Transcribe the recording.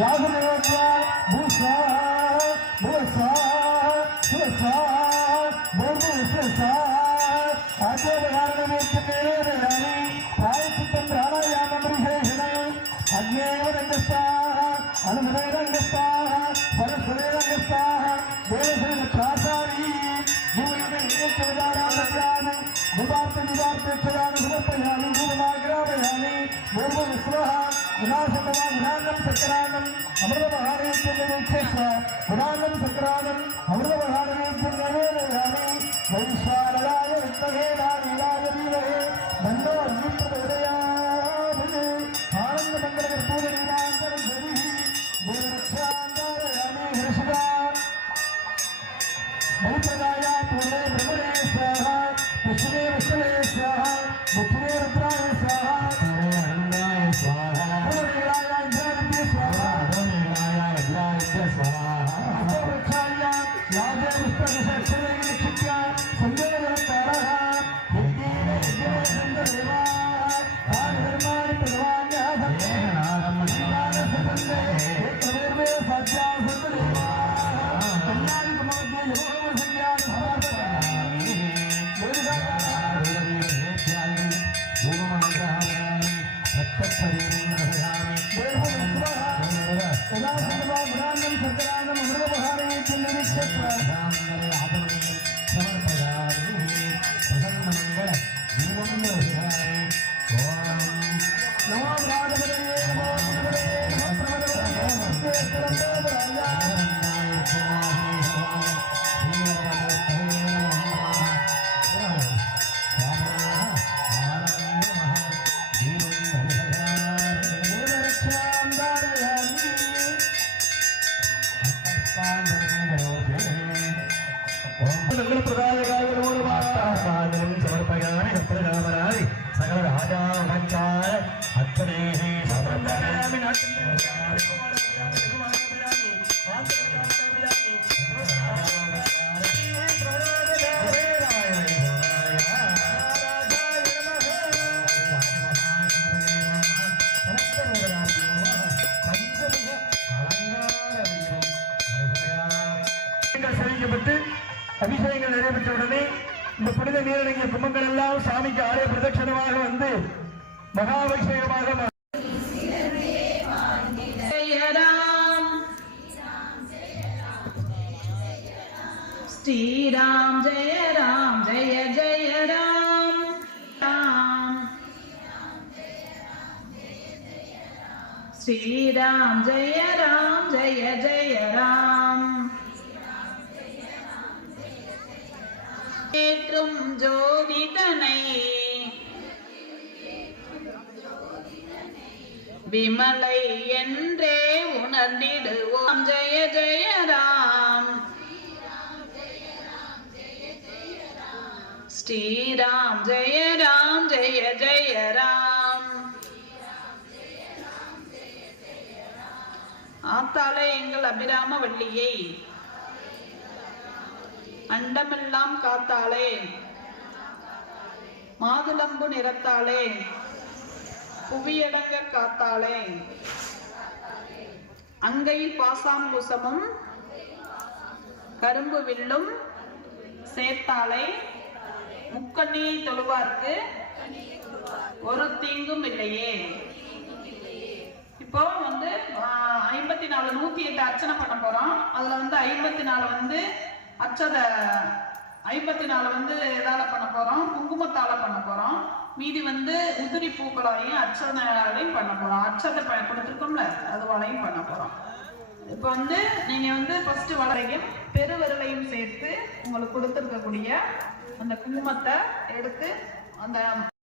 வாசுதேவா பூசா பூசா பூசா பூசா ஆச்சரியகாரணமூர்த்தமேரயாமி பிராயச்சித்தம் பிராணாயாமம் விசேஷணம் அக்னேவ ரங்கஸ்தாः அனுமதே ரங்கஸ்தாः பரஸ்பரே ரங்கஸ்தாः தேவசேன பிராசாரி ஜீவனமே ஏகவதாராமத்யாமி நிபார்த்தேட்சயாமி சுமர்ப்பயாமி பூதமாகிராமயாமி பூர்வ விஸ்வः விநாசகமா விநானம் சக்கரானம் அமிர்தமகாரேத்யமேக்ஷேஷ விநானம் சக்கரானம் அமிர்தமகாரேத்யமேரயாமி வைஸ்வானராய வித்மஹே நாராயணாய தீமஹி தன்னோ அக்னிப்ரச்சோதயாத் ஆனந்தமங்கலகர்பூரீமாந்தரம் ஜரிஹி தேவரக்ஷாந்தாரயாமி ஹிருஷிதா மணிப்பிரதாய பூர்வே பிரம்மணே ஸ்வாஹா விஷ்ணுவே விஷ்ணவே ஸ்வாஹா முக்திவே ருத்ராய ஸ்வாஹா பூர்வே அருணாய ஸ்வாஹா பூர்வேலாய இந்திராதித்ய ஸ்வாஹா பூர்வேலாய இந்திராதித்ய ஸ்வாஹா அஸ்தவருக்ஷாய யாஜே விஸ்வகசக்ஷரே நிக்ஷித்ய சந்தேவரத்தாரः யஜ்ஞேன யஜ்ஞேன சந்தேவா ஆதர்மாணி பிரவாண்யாதம் ஏனாரம் மணிவான சந்தே ஏத்ரவேர்வே சத்யா சந்தேவா கல்யாணி குமார்யே யோகம சஞ்ஞான சமாபதாமி யோகாரி ஏத்யாயி பூமமந்திராமி ரத்தப்பரிணாமி தேவவிஸ்வஹ சதாசிவா புராணம் சக்கரானம் அமிர்தமகாரே சின்னவிச்சக்ராமங்களே ஆபரணே சமர்ப்பயாமி பிரசன்னமங்கள தீபம் விஹாரி ஓம் நமோ ராஜபதே நமோ பிரபதே நமோ பிரபதே நமோ समर्पयामि सकल राजा अच्चने समर्पयामि அபிஷேகங்கள் நிறைவேற்ற உடனே இந்த புனித நீரடங்கிய கும்பங்கள் எல்லாம் சாமிக்கு ஆலய பிரதட்சணமாக வந்து மகாபிஷேகமாக ஸ்ரீராம் ஜெய ராம் ஜெய ஜெய ராம் ராம் ஸ்ரீராம் ஜெய ராம் ஜெய ஜெய ராம் ஏற்றும் ஜோதிதனை விமலை என்றே உணர்ந்திடுவோம் ஜெய ஜெய ராம் ஸ்ரீராம் ஜெய ராம் ஜெய ஜெய ராம் ஆத்தாளே எங்கள் அபிராம வள்ளியை அண்டமெல்லாம் காத்தாளே மாதுளம்பு நிறத்தாளே புவியடங்க காத்தாளே அங்கையில் பாசாங்குசமும் கரும்பு வில்லும் சேர்த்தாளே முக்கண்ணியை தொழுவார்க்கு ஒரு தீங்கும் இல்லையே. இப்போ வந்து 54 108 அர்ச்சனை பண்ண போறோம். அதுல வந்து 54 அச்சதை 54 எதால பண்ண போறோம், குங்குமத்தால பண்ண போறோம். மீதி உதிரி பூக்களாலையும் அச்சனையாலையும் பண்ண போறோம். அச்சத்தை கொடுத்துருக்கோம்ல, அதுவாலையும் பண்ண போறோம். இப்போ நீங்க ஃபர்ஸ்ட் வளையும் பெருவிரலையும் சேர்த்து உங்களுக்கு கொடுத்துருக்கக்கூடிய அந்த குங்குமத்தை எடுத்து அந்த